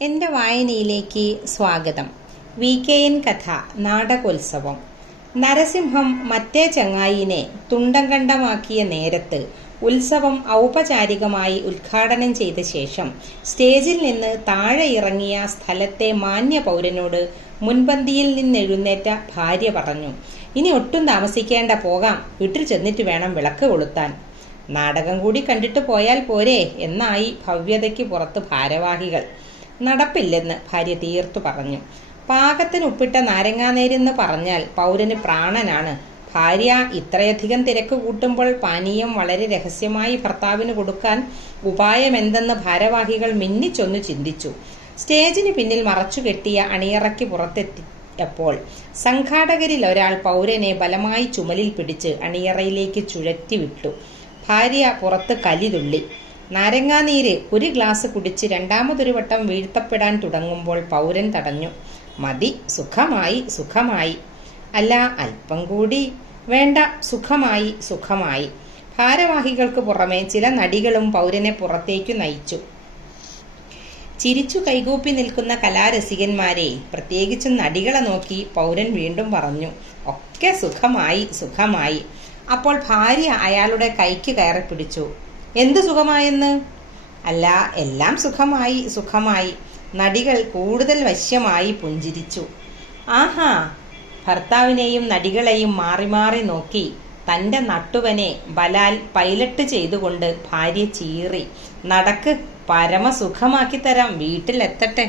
എന്റെ വായനയിലേക്ക് സ്വാഗതം. V K N കഥ നാടകോത്സവം. നരസിംഹം മറ്റേ ചങ്ങായിനെ തുണ്ടങ്കണ്ടമാക്കിയ നേരത്ത് ഉത്സവം ഔപചാരികമായി ഉദ്ഘാടനം ചെയ്ത ശേഷം സ്റ്റേജിൽ നിന്ന് താഴെ ഇറങ്ങിയ സ്ഥലത്തെ മാന്യ പൗരനോട് മുൻപന്തിയിൽ നിന്നെഴുന്നേറ്റ ഭാര്യ പറഞ്ഞു ഇനി ഒട്ടും താമസിക്കേണ്ട പോകാം. വീട്ടിൽ ചെന്നിട്ട് വേണം വിളക്ക് കൊളുത്താൻ. നാടകം കൂടി കണ്ടിട്ട് പോയാൽ പോരെ എന്നായി ഭവ്യതയ്ക്ക് പുറത്ത് ഭാരവാഹികൾ. നടപ്പില്ലെന്ന് ഭാര്യ തീർത്തു പറഞ്ഞു. പാകത്തിന് ഉപ്പിട്ട നാരങ്ങാനേരെന്ന് പറഞ്ഞാൽ പൗരന് പ്രാണനാണ്. ഭാര്യ ഇത്രയധികം തിരക്ക് കൂട്ടുമ്പോൾ പാനീയം വളരെ രഹസ്യമായി ഭർത്താവിന് കൊടുക്കാൻ ഉപായമെന്തെന്ന് ഭാരവാഹികൾ മിന്നിച്ചൊന്ന് ചിന്തിച്ചു. സ്റ്റേജിന് പിന്നിൽ മറച്ചു കെട്ടിയ അണിയറയ്ക്ക് പുറത്തെത്തിയപ്പോൾ സംഘാടകരിൽ ഒരാൾ പൗരനെ ബലമായി ചുമലിൽ പിടിച്ച് അണിയറയിലേക്ക് ചുഴറ്റി വിട്ടു ഭാര്യ പുറത്ത് കലിതുള്ളി നാരങ്ങാനീര് ഒരു ഗ്ലാസ് കുടിച്ച് രണ്ടാമതൊരു വട്ടം വീഴ്ത്തപ്പെടാൻ തുടങ്ങുമ്പോൾ പൗരൻ തടഞ്ഞു. മതി സുഖമായി സുഖമായി. അല്ല അല്പം കൂടി. വേണ്ട സുഖമായി സുഖമായി. ഭാരവാഹികൾക്ക് പുറമെ ചില നടികളും പൗരനെ പുറത്തേക്കു നയിച്ചു. ചിരിച്ചു കൈകൂപ്പി നിൽക്കുന്ന കലാരസികന്മാരെ പ്രത്യേകിച്ചും നടികളെ നോക്കി പൗരൻ വീണ്ടും പറഞ്ഞു ഒക്കെ സുഖമായി സുഖമായി. അപ്പോൾ ഭാര്യ അയാളുടെ കൈക്ക് കയറി പിടിച്ചു എന്ത് സുഖമായെന്ന്? അല്ല എല്ലാം സുഖമായി സുഖമായി. നടികൾ കൂടുതൽ വശ്യമായി പുഞ്ചിരിച്ചു. ആഹാ ഭർത്താവിനെയും നടികളെയും മാറി മാറി നോക്കി തന്റെ നട്ടുവനെ ബലാൽ പൈലറ്റ് ചെയ്തുകൊണ്ട് ഭാര്യ ചീറി നടക്ക് പരമസുഖമാക്കി തരാം വീട്ടിലെത്തട്ടെ.